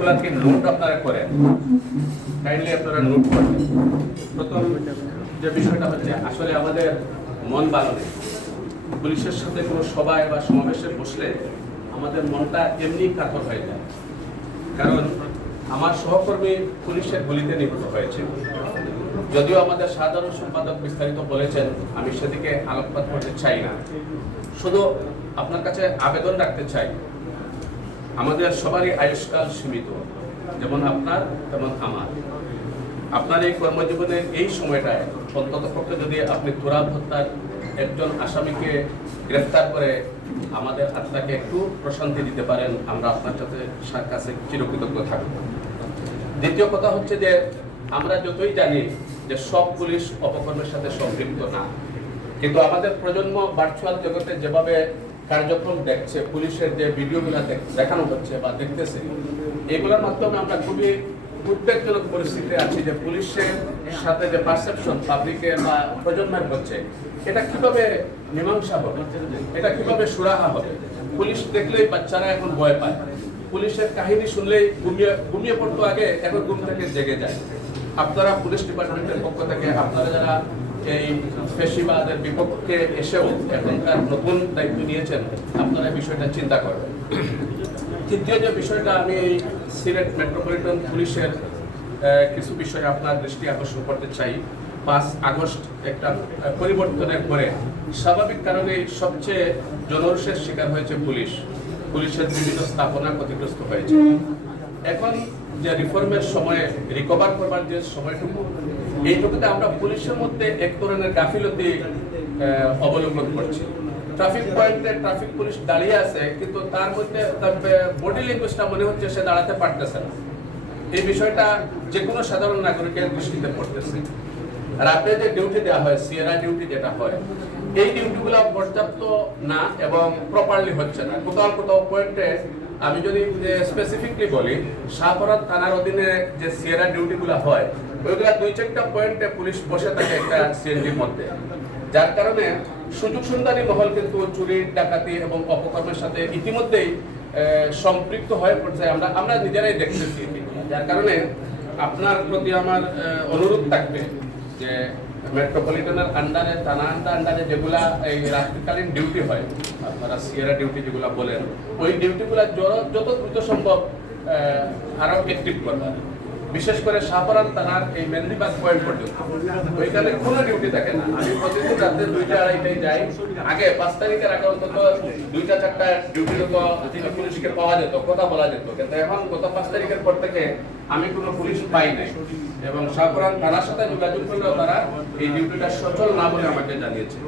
Note আপনারা করেন, kindly আপনারা নোট করেন। প্রথম যে বিষয়টা হচ্ছে আসলে আমাদের মন ভালো নেই। পুলিশের সাথে কোনো সভায় বা সমাবেশে বসলে আমাদের মনটা এমনি কাতর হয়ে যায়। কারণ আমার সহকর্মী পুলিশের গুলিতে নিহত হয়েছে। যদিও আমাদের সাধারণ সম্পাদক বিস্তারিত বলেছেন, আমি সেদিকে আলোকপাত করতে চাই না। শুধু আপনার কাছে আবেদন রাখতে চাই, আমাদের সবারই আয়ুষ্কাল সীমিত, যেমন আপনার তেমন আমার। আপনার এই কর্মজীবনের এই সময়টায় অন্ততপক্ষে যদি আপনি তুরাব হত্যার একজন আসামিকে গ্রেফতার করে আমাদের আত্মাকে একটু প্রশান্তি দিতে পারেন, আমরা আপনার কাছে চিরকৃতজ্ঞ থাকব। দ্বিতীয় কথা হচ্ছে যে আমরা যতই জানি যে সব পুলিশ অপকর্মের সাথে সম্পৃক্ত না, কিন্তু আমাদের প্রজন্ম ভার্চুয়াল জগতে যেভাবে কার্যক্রম দেখছে, পুলিশের যে ভিডিওগুলো দেখানো হচ্ছে বা দেখতেছে, এগুলোর মাধ্যমে আমরা খুবই উদ্বেগজনক পরিস্থিতিতে আছি যে পুলিশের সাথে যে পারসেপশন পাবলিকের বা প্রজন্মের হচ্ছে, এটা কিভাবে মীমাংসা হবে, এটা কিভাবে সুরাহা হবে। পুলিশ দেখলেই বাচ্চারা এখন ভয় পায়, পুলিশের কাহিনী শুনলেই ঘুমিয়ে পড়তো আগে, এখন ঘুম থেকে জেগে যায়। আপনারা পুলিশ ডিপার্টমেন্টের পক্ষ থেকে আপনারা যারা এই ফ্যাসিবাদের বিপক্ষে এসেও এখনকার নতুন দায়িত্ব নিয়েছেন, আপনারা বিষয়টা চিন্তা করবেন। তৃতীয় যে বিষয়টা, আমি সিলেট মেট্রোপলিটন পুলিশের কিছু বিষয়ে আপনার দৃষ্টি আকর্ষণ করতে চাই। 5 আগস্ট একটা পরিবর্তনের পরে স্বাভাবিক কারণে সবচেয়ে জনরোষের শিকার হয়েছে পুলিশের বিভিন্ন স্থাপনা ক্ষতিগ্রস্ত হয়েছে। এখন যে রিফর্মের সময়ে রিকভার করবার যে সময়টুকু, এইটুকুতে আমরা পুলিশের মধ্যে এক ধরনের গাফিলতি অবলম্বন করছি। ট্রাফিক পয়েন্টে ট্রাফিক পুলিশ দাঁড়িয়ে আছে, কিন্তু তার মধ্যে বডি ল্যাঙ্গুয়েজটা মনে হচ্ছে সে দাঁড়াতে পারতেছে না। এই বিষয়টা যে কোনো সাধারণ নাগরিকের দৃষ্টিতে পড়তেছে। রাতে যে ডিউটি দেওয়া হয়, সিয়েরা ডিউটি যেটা হয়, এই ডিউটিগুলো পর্যাপ্ত না এবং প্রপারলি হচ্ছে না। কোথাও পয়েন্টে আমি যদি স্পেসিফিকলি বলি, শাহপরাত থানার অধীনে যে সিয়েরা ডিউটিগুলো হয়, ওইগুলা 2-4টা পয়েন্টে পুলিশ বসে থাকে একটা সিএনজির মধ্যে, যার কারণে সুযোগ সন্ধানী মহল কিন্তু চুরি, ডাকাতি এবং অপকর্মের সাথে ইতিমধ্যেই সম্পৃক্ত হয়ে পড়ছে। আমরা নিজেরাই দেখতেছি। যার কারণে আপনার প্রতি আমার অনুরোধ থাকবে যে মেট্রোপলিটনের আন্ডারে, থানা আন্ডারে যেগুলা এই রাত্রিকালীন ডিউটি হয়, আপনারা সিয়েরা ডিউটি যেগুলো বলেন, ওই ডিউটিগুলো যত দ্রুত সম্ভব আরো অ্যাক্টিভ করবেন। বিশেষ করে শাহপরাত থানার এই মেহেন্দিবাগ পয়েন্ট পর্যন্ত ওইখানে কোনো ডিউটি থাকে না। আমি প্রতিদিন রাতে 2টা-2:30টায় যাই। আগে 5 তারিখের আগে অন্তত 2টা-4টা ডিউটিরত পুলিশকে পাওয়া যেত, কথা বলা যেত, কিন্তু এখন গত 5 তারিখের পর থেকে আমি কোনো পুলিশ পাই নাই। এবং শাহপরাত থানার সাথে যোগাযোগ করলেও তারা এই ডিউটিটা সচল না বলে আমাকে জানিয়েছে।